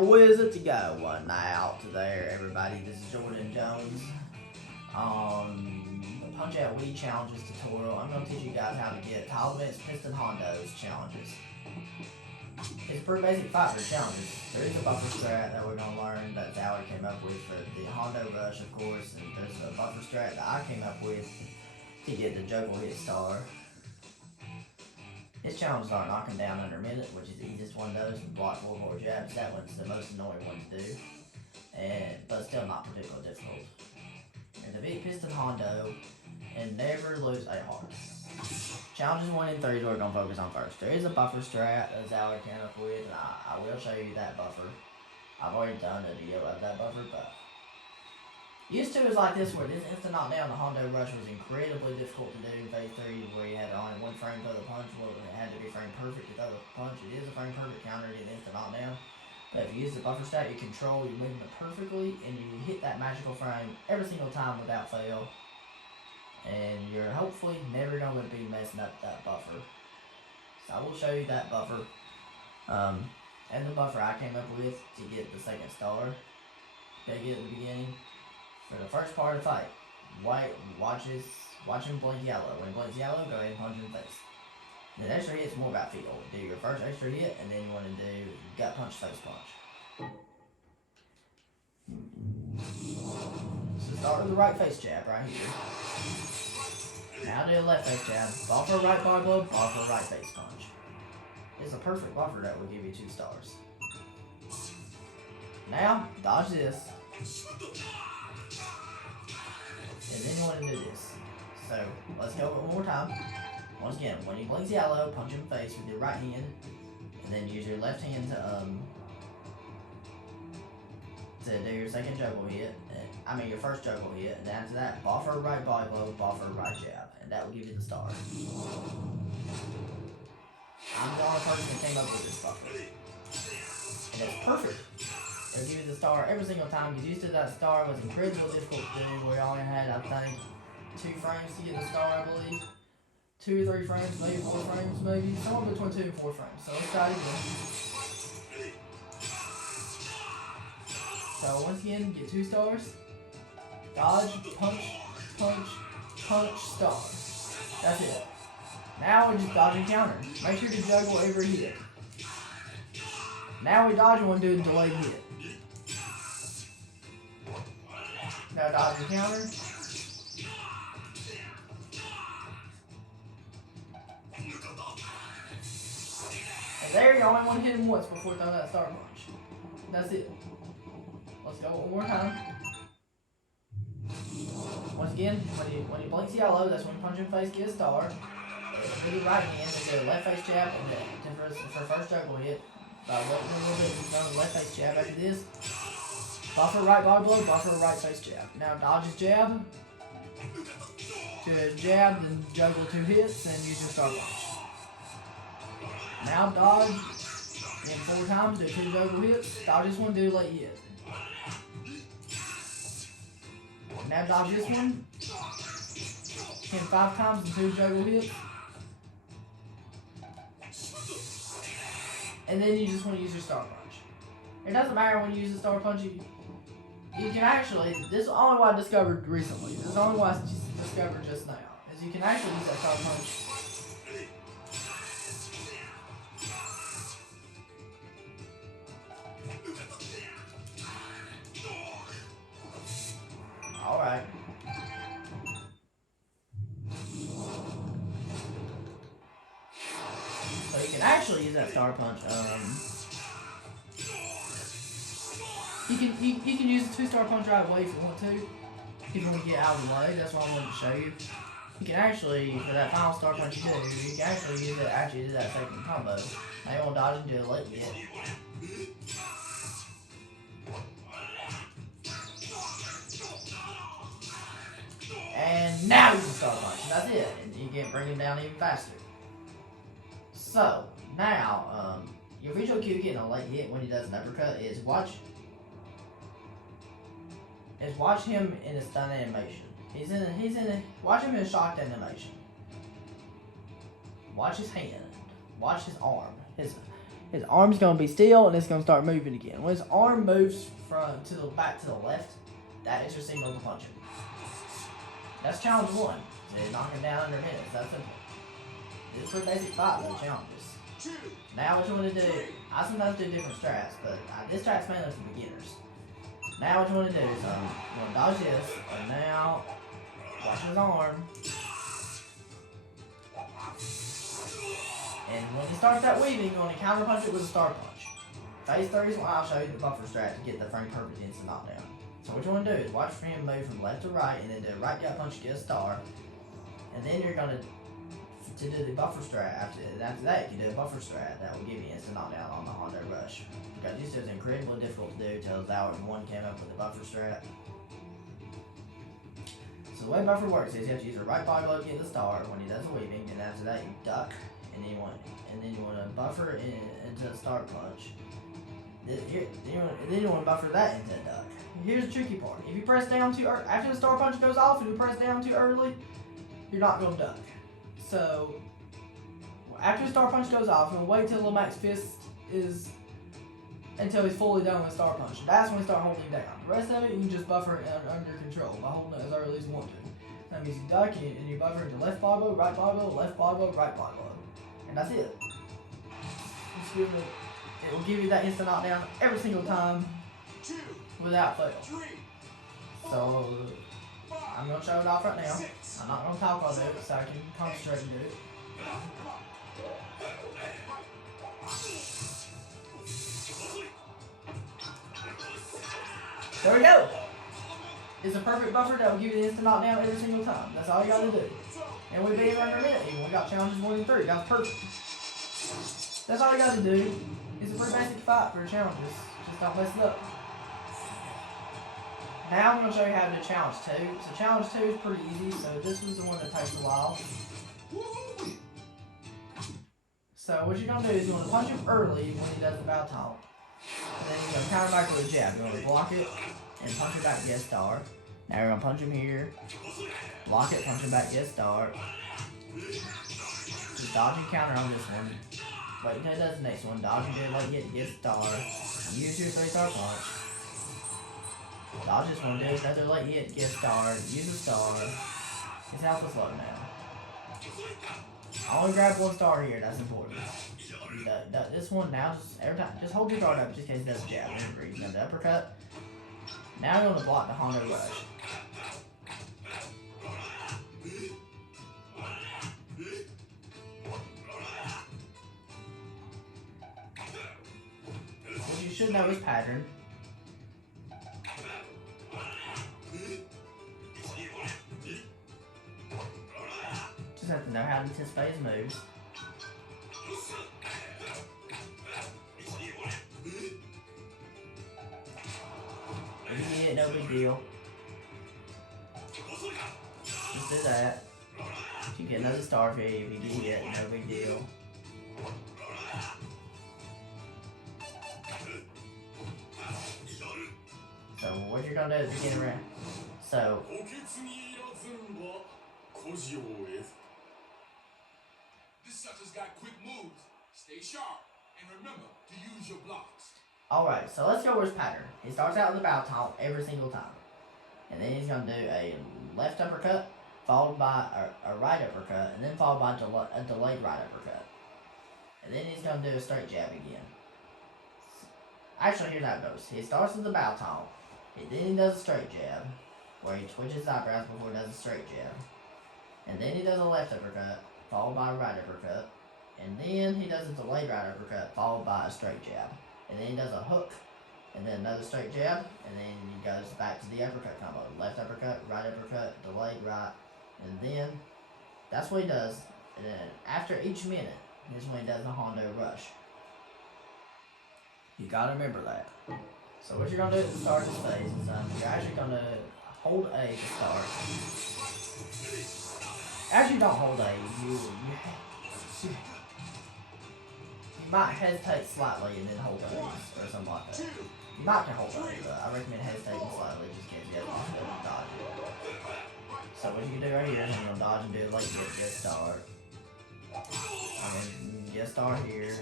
where's it to go? One out to there, everybody. This is Jordan Jones. The Punchout Wii Challenges tutorial. I'm going to teach you guys how to get Taliban's Piston Hondo's challenges. It's a pretty basic fight for challenges. There is a buffer strat that we're going to learn that Zowie came up with for the Hondo Rush, of course, and there's a buffer strat that I came up with to get the Juggle Hit Star. His challenges are knocking down under a minute, which is the easiest one of those, and block 4 jabs. That one's the most annoying one to do, but still not particularly difficult. And the big Piston Hondo, and never lose a heart. Challenges 1 and 3 is what we're going to focus on first. There is a buffer strat that Zowie came up with, and I will show you that buffer. I've already done a video of that buffer, but used to is like this, where this instant knockdown the Hondo Rush was incredibly difficult to do in phase 3, where you had only 1 frame to throw the punch. Well, it had to be frame perfect to throw the punch. It is a frame perfect counter to get instant knockdown. But if you use the buffer stat, you control your movement perfectly, and you hit that magical frame every single time without fail. And you're hopefully never going to be messing up that buffer. So I will show you that buffer. And the buffer I came up with to get the second star. Gotta get at the beginning. For the first part of the fight, watch him blink yellow. When he blinks yellow, go ahead and punch him in the face. The extra hit's more about feel. Do your first extra hit, and then you want to do gut punch, face punch. So start with the right face jab right here. Now do the left face jab. Buffer right bar blow, buffer right face punch. It's a perfect buffer that will give you 2 stars. Now, dodge this. And then you want to do this. So, let's go one more time. Once again, when he blinks yellow, punch him in the face with your right hand. And then use your left hand to do your second juggle hit. Your first juggle hit. And after that, buffer right body blow, buffer right jab. And that will give you the star. I'm the only person that came up with this buffer. And it's perfect. It'll give you the star every single time, because used to that star was incredibly difficult to do. We only had, I think, 2 frames to get the star, I believe. 2 or 3 frames, maybe 4 frames, maybe. Somewhere between 2 and 4 frames. So let's try it again. So once again, get 2 stars. Dodge, punch, punch, punch, star. That's it. Now we're just dodging counter. Make sure to juggle every hit. Now we dodge one, do a delayed hit. Now dodge your counter. And there, you only want to hit him once before throwing that star punch. That's it. Let's go one more time. Once again, when he blinks yellow, that's when you punch him face, get a star. With your right hand, and do a left face jab, and then for first juggle hit. Waiting a little bit, throw the left face jab after this. Buffer right body blow, buffer right face jab. Now dodge his jab. To his jab, then juggle 2 hits, and use your star punch. Now dodge, then 4 times, do 2 juggle hits. Dodge this one, do a late hit. Now dodge this one. Hit 5 times and 2 juggle hits. And then you just want to use your star punch. It doesn't matter when you use the star punch. You can actually, this is only what I discovered recently. This is only what I discovered just now. Is you can actually use that star punch. Alright. So you can actually use that star punch. You can use the 2-star punch right away if you want to. If you want to get out of the way, that's what I wanted to show you. You can actually, for that final star punch you do, you can actually use it after you do that second combo. Now you want to dodge and do a late hit. And now use the star punch. And that's it. And you can bring him down even faster. So, now, your visual cue getting a late hit when he does an uppercut is watch him in a stun animation. Watch him in a shocked animation. Watch his hand. Watch his arm. his arm's gonna be still and it's gonna start moving again. When his arm moves from to the back to the left, that is your signal to punch him. That's challenge 1. So knock him down under minutes. That's simple. This is pretty basic fight with challenges. Now what you want to do, I sometimes do different strats, but this strat's mainly for beginners. Now what you want to do is you want to dodge this, and now watch his arm. And when he starts that weaving, you want to counter punch it with a star punch. Phase 3 is when I'll show you the buffer strat to get the frame perfect instant knockdown. So what you want to do is watch for him move from left to right, and then do a right gut punch to get a star. And then you're going to do the buffer strat. After that, if you do a buffer strat, that will give you instant knockdown on the Hondo Rush. Because this is incredibly difficult to do until Zauer 1 came up with the buffer strat. So the way buffer works is you have to use your right body blow to get the star when he does the weaving, and after that you duck, and then you want to buffer into a star punch. Then you want to buffer that into a duck. Here's the tricky part: if you press down too early, after the star punch goes off, and you press down too early, you're not going to duck. So after the star punch goes off, you'll wait till the max fist is until he's fully done with star punch. That's when you start holding down. The rest of it you can just buffer it under control by holding it as early as you want to. That means you duck and you buffer into left body blow, right body blow, left body blow, right body blow. And that's it. It will give you that instant knockdown every single time without fail. So I'm going to show it off right now. I'm not going to talk all day so I can concentrate and do it. There we go! It's a perfect buffer that will give you the instant knockdown every single time. That's all you got to do. And we beat it under a minute even. We got challenges 1 and 3. That's perfect. That's all you got to do. It's a pretty basic fight for challenges. Just don't mess it up. Now I'm going to show you how to do challenge 2. So challenge 2 is pretty easy. So this was the one that takes a while. So what you're going to do is you want to punch him early when he does the bow taunt. And then you're going to counter back with a jab. You want to block it and punch it back to get a star. Now you're going to punch him here. Block it, punch him back, get a star. Just dodge and counter on this one. Wait until he does the next one. Dodge and do it like get a star. Use your 3-star punch. Dodge this one, do another like get a star. Use a star. His health is low now. I only grab 1 star here, that's important. This one now, every time, just hold your guard up just in case he does a jab. Remember, he's going to uppercut. Now you're going to block the Hondo Rush. Which you should know his pattern. Just have to know how to anticipate his moves. If you get it, no big deal. Just do that. You get another star fee. If you get it, no big deal. So what you're gonna do at the beginning round. So this sucker's got quick moves. Stay sharp and remember to use your blocks. Alright, so let's go over his pattern. He starts out with a bow taunt every single time. And then he's gonna do a left uppercut, followed by a right uppercut, and then followed by a delayed right uppercut. And then he's gonna do a straight jab again. Actually, here's how it goes. He starts with the bow taunt, and then he does a straight jab, where he twitches his eyebrows before he does a straight jab. And then he does a left uppercut, followed by a right uppercut. And then he does a delayed right uppercut, followed by a straight jab. And then he does a hook, and then another straight jab, and then he goes back to the uppercut combo. Left uppercut, right uppercut, delayed right, and then that's what he does. And then after each minute, is when he does the Hondo Rush. You gotta remember that. So what you're gonna do at the start of this phase is you're actually gonna hold A to start. Actually, don't hold A. You might hesitate slightly and then hold A or something like that. You might can hold A, but I recommend hesitating slightly just in case you have to dodge it. So what you can do right here is you're gonna dodge and do it like get a star. I mean, get a star here.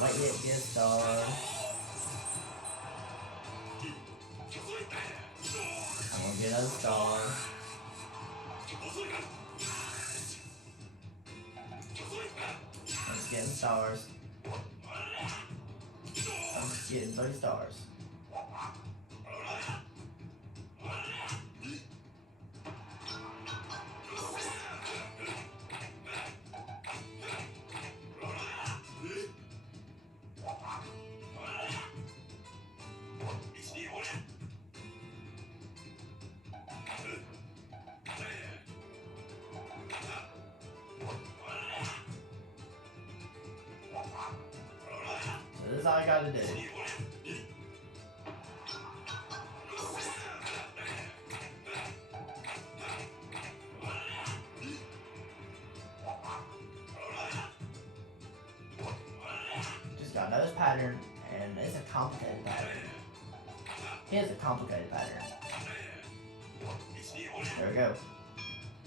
Might get stars. I'm gonna get another star. I'm just getting stars. I'm just getting 3 stars. This is all I gotta do. Just gotta know this pattern, and it's a complicated pattern. Here's a complicated pattern. There we go.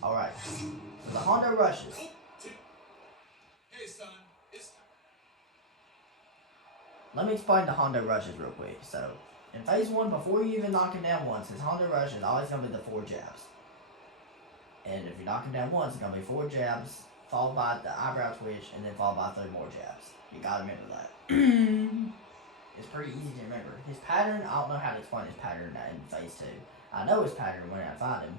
Alright. So the Hondo rushes. Hey, son. It's Let me explain the Hondo rushes real quick. So, in phase 1, before you even knock him down once, his Hondo rush is always going to be the 4 jabs. And if you knock him down once, it's going to be 4 jabs, followed by the eyebrow twitch, and then followed by 3 more jabs. You got to remember that. It's pretty easy to remember. His pattern, I don't know how to explain his pattern in phase 2. I know his pattern when I find him.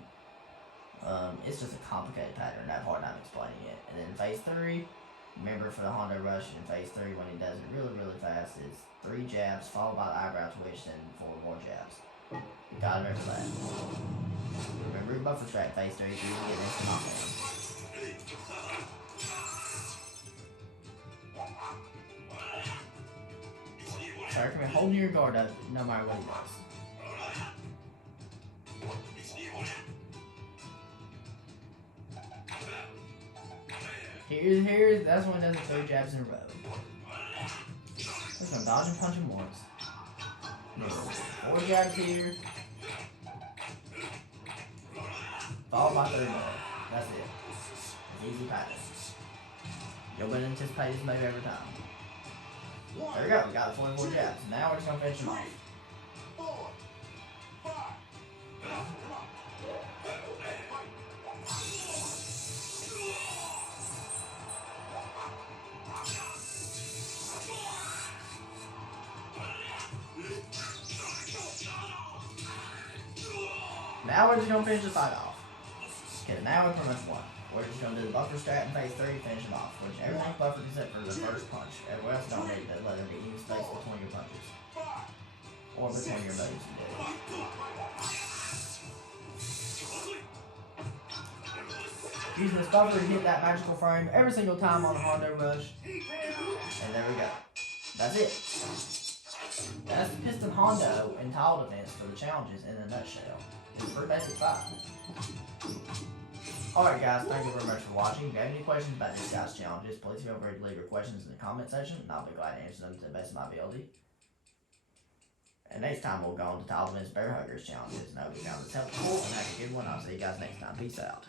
It's just a complicated pattern. That part I'm explaining it. And then phase 3, remember for the Hondo rush in phase 3 when he does it really, really fast, it's 3 jabs followed by the eyebrow twitch and 4 more jabs. You gotta remember that. Remember buffer strap phase 3 so you can get instant knockdown. So I recommend holding your guard up no matter what he does. Here, that's when he does the 3 jabs in a row. Just gonna dodge and punch him once. Remember, 4 jabs here. Followed by 3 more. That's it. Easy pattern. You'll be anticipate this move every time. There we go, we got the 44 jabs. Now we're just gonna finish him off. 4, 5. Come on. Now we're just gonna finish the fight off. Okay, now we pretty much won. We're just gonna do the buffer strat in phase 3, finish him off. Which everything's buffered except for the first punch. Everywhere else don't need to let there be any space between your punches. Or between your moves you do. Using this buffer to hit that magical frame every single time on the Hondo rush. And there we go. That's it. That's the Piston Hondo and tile defense for the challenges in a nutshell. It's a pretty basic fight. Alright guys, thank you very much for watching. If you have any questions about these guys' challenges, please feel free to leave your questions in the comment section and I'll be glad to answer them to the best of my ability. And next time we'll go on to Tile Defense Bear Huggers challenges. And I hope you found this helpful and have a good one. I'll see you guys next time. Peace out.